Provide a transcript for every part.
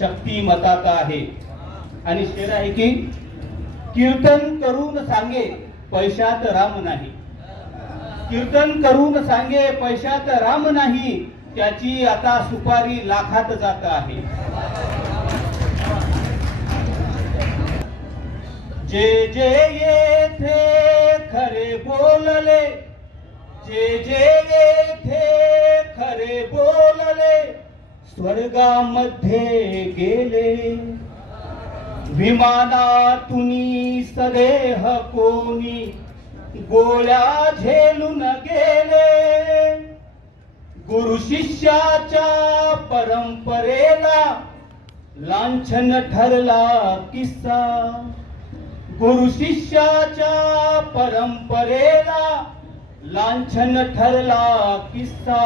शक्ती मताचा आहे. आणि शेर आहे की कीर्तन करून सांगे पैशात राम नाही. कीर्तन करून सांगे पैशात राम नाही त्याची आता सुपारी लाखात जात आहे. जे जे येथे खरे बोलले जे जे स्वर्गामध्ये गेले. विमानातून सदेह कोणी गोळ्या झेलून गेले. गुरु शिष्याच्या परंपरेला लांछन ठरला किस्सा. गुरु शिष्याच्या परंपरेला लांछन ठरला किस्सा.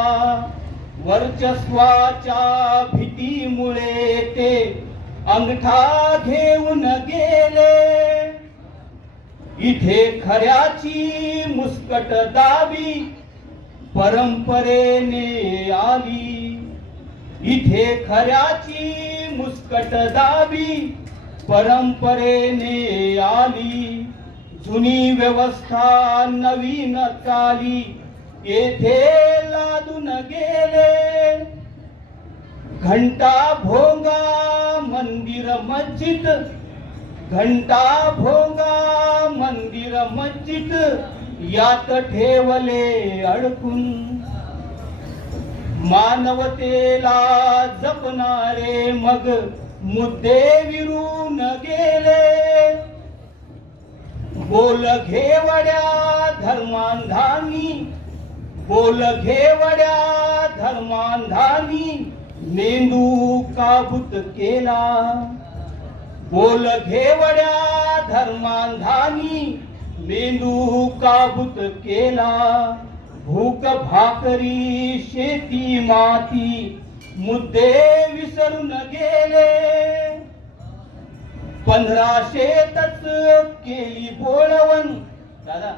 वर्चस्वाच्या भीतीमुळे ते अंगठा घेऊन गेले. इथे खऱ्याची मुस्कट दाबी परंपरेने आली. इथे खऱ्याची मुस्कट दाबी परंपरेने आली. जुनी व्यवस्था नवीन चाली. येथे लादून गेले. घंटा भोंगा मंदिर मस्जिद. घंटा भोंगा मंदिर मस्जिद. यात ठेवले अडकून. मानवतेला जपणारे मग मुद्दे विरून गेले. बोल घेवड्या धर्मांधानी बोल घेवड्या धर्मांधानी मेंदू काबूत केला. बोल घेवड्या धर्मांधानी मेंदू काबूत केला. भूक भाकरी शेती माती मुद्दे विसरून गेले. पंधराशेतच केली बोलवण दादा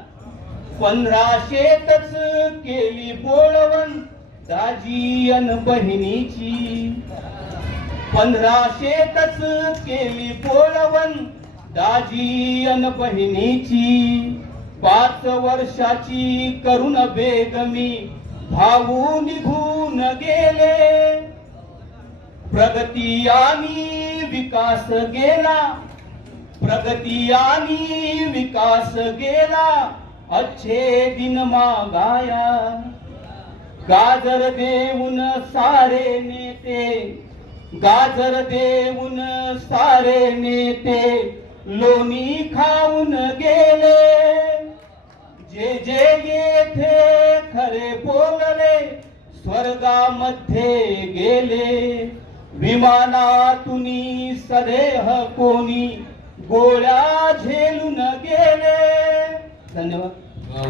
पंधराशेतच केली बोळवण दाजी अन बहिणीची. पंधराशेतच केली बोळवण दाजी अन बहिणीची. पाच वर्षाची करून बेगमी भाऊ निघून गेले. प्रगती आणि विकास गेला. प्रगती आणि विकास गेला. अच्छे दिन मागाया. गाजर देऊन सारे नेते गाजर देऊन सारे नेते लोणी खाऊन गेले. जे जे येथे खरे बोलले स्वर्गामध्ये गेले. विमानातून सदेह कोणी गोळ्या झेलून गेले. धन्यवाद.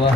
वा